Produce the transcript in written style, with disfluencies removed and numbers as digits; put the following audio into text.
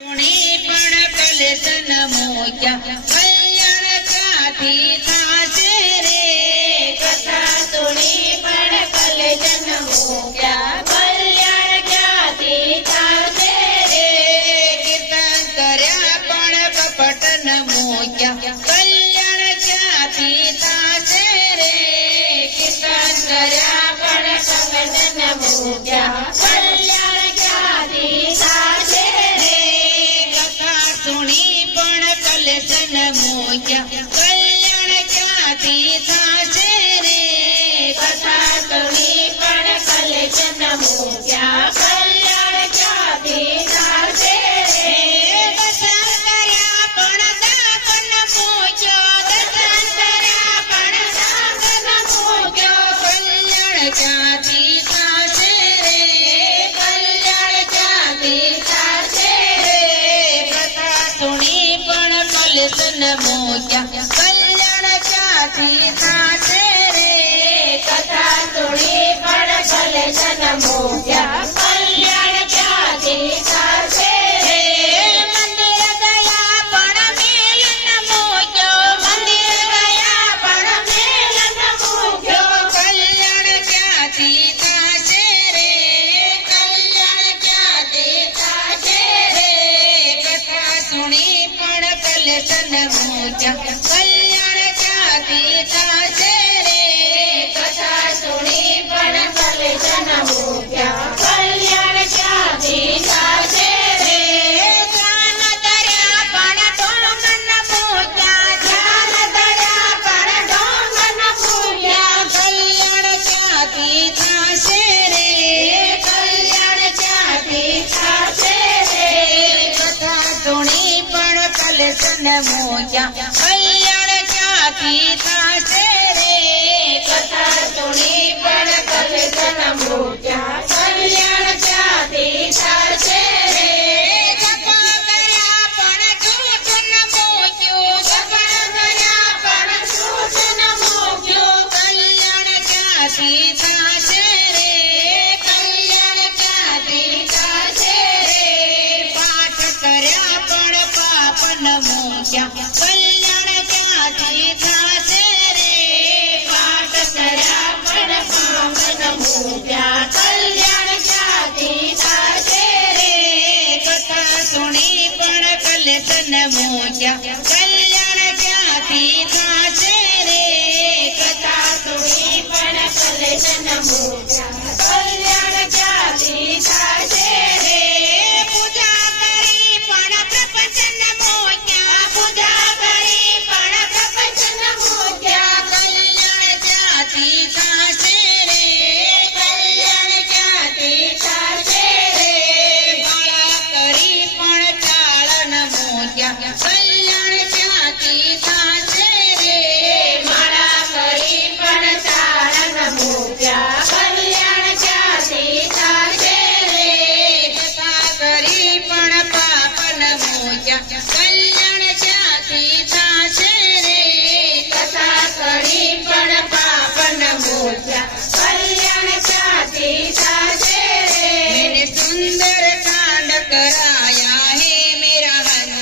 પણ કલેશન મોક્યા કલ્યાણ ક્યાંથી થાશે રે કથા સુણી પણ કલેશન મોક્યા કલ્યાણ ક્યાંથી થાશે રે કીર્તન કર્યા પણ કપટ ન મોક્યા કલ્યાણ ક્યાંથી થાશે રે કીર્તન કર્યા પણ કપટ ન મોક્યા કલ્યાણ ક્યાંથી થાશે સુણી પણ કલેશન મોક્યા કલ્યાણ ક્યાંથી થાશે રે કથા સુણી પણ કલેશન મોક્યા કલ્યાણ ક્યાંથી થાશે રે દર્શન કર્યા પણ દાન મોક્યો દર્શન કર્યા પણ દાન મોક્યો કલ્યાણ ક્યાંથી થાશે રે કલ્યાણ ક્યાંથી થાશે રે સુણી પણ કલેશન મોક્યા કલ્યાણ ક્યાંથી થાશે રે કથા સુણી પણ કલેશન મોક્યા કલ્યાણ ક્યાંથી થાશે રે મંદિર ગયા પણ મેલન મોક્યો મંદિર ગયા પણ મેલન મોક્યો કલ્યાણ ક્યાંથી થાશે રે કલ્યાણ ક્યાંથી થાશે રે કથા સુણી પણ કલેશન મોક્યા કલ્યાણ ક્યાંથી થાશે રે કથા સુણી પણ કલેશન મોક્યા કલ્યાણ ક્યાંથી થાશે રે ધ્યાન ધર્યા પણ ઢોંગન મોક્યા ધ્યાન ધર્યા પણ ઢોંગન મૂક્યા કલ્યાણ ક્યાંથી થાશે રે કલ્યાણ ક્યાંથી થાશે રે કથા સુણી પણ કલેશન મોક્યા કલ્યાણ ક્યાંથી થાશે રે કથા સુણી પણ કલેશન મોક્યા કલ્યાણ ક્યાંથી થાશે રે જપા કર્યા પણ જૂઠ ન મોક્યું જપા કર્યા પણ જૂઠ ન મૂક્યું કલ્યાણ ક્યાંથી થાશે રે કલ્યાણ ક્યાંથી થાશે રે પાઠ કર્યા પણ પાપ ન મોક્યા કલ્યાણ ક્યાંથી થાશે રે પાઠ કર્યા પણ પાપ ન મૂક્યા કલ્યાણ ક્યાંથી થાશે રે કથા સુણી પણ કલેશન મોક્યા કલ્યાણ ક્યાંથી થાશે રે કથા સુણી પણ કલેશન મોક્યા